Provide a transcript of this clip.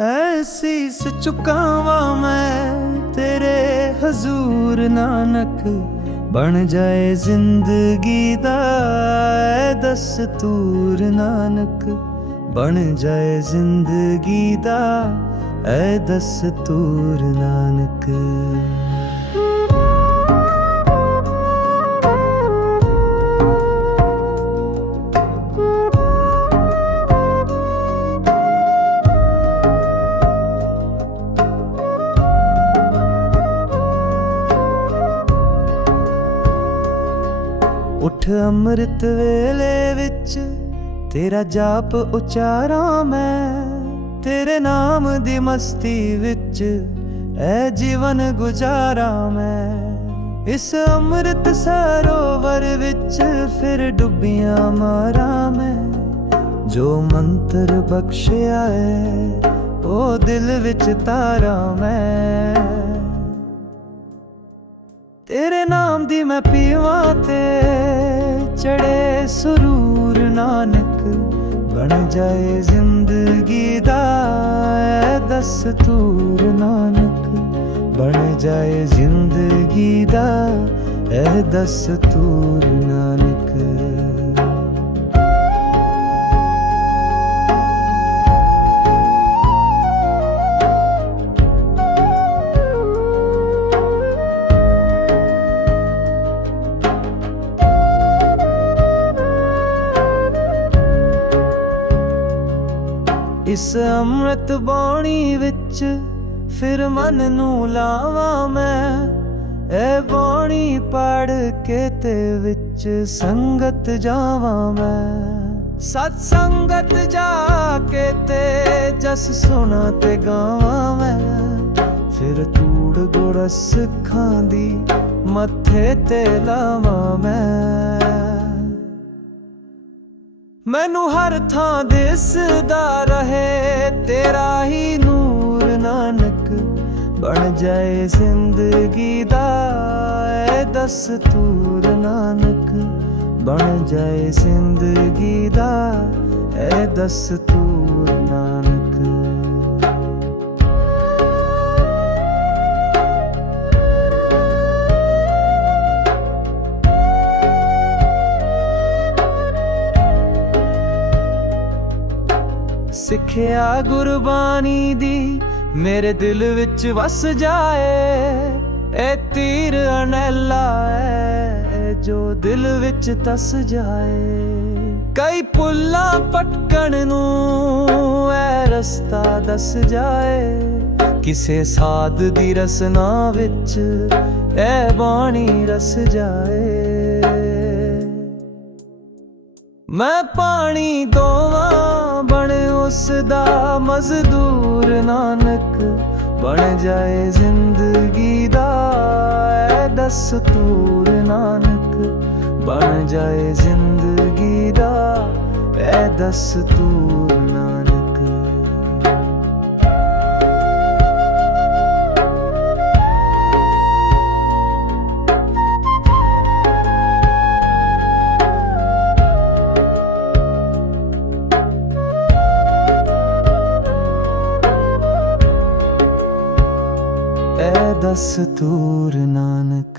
ਐਸੀਸ ਚੁਕਾਵਾਂ ਮੈਂ ਤੇਰੇ ਹਜ਼ੂਰ ਨਾਨਕ ਬਣ ਜਾਏ ਜ਼ਿੰਦਗੀ ਦਾ, ਐ ਦਸਤੂਰ ਨਾਨਕ ਬਣ ਜਾਏ ਜ਼ਿੰਦਗੀ ਦਾ, ਐ ਦਸਤੂਰ ਨਾਨਕ। ਉਠ ਅੰਮ੍ਰਿਤ ਵੇਲੇ ਵਿੱਚ ਤੇਰਾ ਜਾਪ ਉਚਾਰਾਂ ਮੈਂ, ਤੇਰੇ ਨਾਮ ਦੀ ਮਸਤੀ ਵਿੱਚ ਐ ਜੀਵਨ ਗੁਜ਼ਾਰਾਂ ਮੈਂ। ਇਸ ਅੰਮ੍ਰਿਤ ਸਰੋਵਰ ਵਿੱਚ ਫਿਰ ਡੁੱਬੀਆਂ ਮਾਰਾਂ ਮੈਂ, ਜੋ ਮੰਤਰ ਬਖਸ਼ਿਆ ਹੈ ਉਹ ਦਿਲ ਵਿੱਚ ਤਾਰਾਂ ਮੈਂ। ਤੇਰੇ ਨਾਮ ਦੀ ਮੈਂ ਪੀਵਾਂ ਤੇ ਚੜੇ ਸਰੂਰ ਨਾਨਕ ਬਣ ਜਾਏ ਜ਼ਿੰਦਗੀ ਦਾ, ਐ ਦਸਤੂਰ ਨਾਨਕ ਬਣ ਜਾਏ ਜ਼ਿੰਦਗੀ ਦਾ, ਐ ਦਸਤੂਰ ਨਾਨਕ। ਇਸ ਅੰਮ੍ਰਿਤ ਬਾਣੀ ਵਿੱਚ ਫਿਰ ਮਨ ਨੂੰ ਲਾਵਾਂ ਮੈਂ। ਇਹ ਬਾਣੀ ਪੜ ਕੇ ਤੇ ਵਿੱਚ ਸੰਗਤ ਜਾਵਾਂ ਮੈਂ। ਸਤ ਸੰਗਤ ਜਾ ਕੇ ਤੇ ਜਸ ਸੁਣਾ ਤੇ ਗਾਵਾਂ ਮੈਂ। ਫਿਰ ਤੂੜ ਗੁਰਸ ਖਾਂਦੀ ਮੱਥੇ ਤੇ ਲਾਵਾਂ ਮੈਂ। ਮੈਨੂੰ ਹਰ ਥਾਂ ਦਿਸਦਾ ਰਹੇ, ਤੇਰਾ ਹੀ ਨੂਰ ਨਾਨਕ ਬਣ ਜਾਏ ਜ਼ਿੰਦਗੀ ਦਾ, ਐ ਦਸਤੂਰ ਨਾਨਕ ਬਣ ਜਾਏ ਜ਼ਿੰਦਗੀ ਦਾ, ਐ ਦਸਤੂਰ ਸਿੱਖਿਆ ਗੁਰਬਾਣੀ ਦੀ ਮੇਰੇ ਦਿਲ ਵਿੱਚ ਵਸ ਜਾਏ। ਇਹ ਤੀਰ ਅਨੈਲਾ ਹੈ ਜੋ ਦਿਲ ਵਿੱਚ ਤਸ ਜਾਏ। ਕਈ ਪੁੱਲਾਂ ਪਟਕਣ ਨੂੰ ਐ ਰਸਤਾ ਦੱਸ ਜਾਏ। ਕਿਸੇ ਸਾਧ ਦੀ ਰਸਨਾ ਵਿੱਚ ਐ ਬਾਣੀ ਰਸ ਜਾਏ। ਮੈਂ ਪਾਣੀ ਦੋਵਾਂ ਬਣ ਉਸ ਦਾ ਮਜ਼ਦੂਰ ਨਾਨਕ ਬਣ ਜਾਏ ਜ਼ਿੰਦਗੀ ਦਾ, ਐ ਦਸਤੂਰ ਨਾਨਕ ਬਣ ਜਾਏ ਜ਼ਿੰਦਗੀ ਦਾ, ਐ ਦਸਤੂਰ ਨਾਨਕ ਐ ਦਸਤੂਰ ਨਾਨਕ।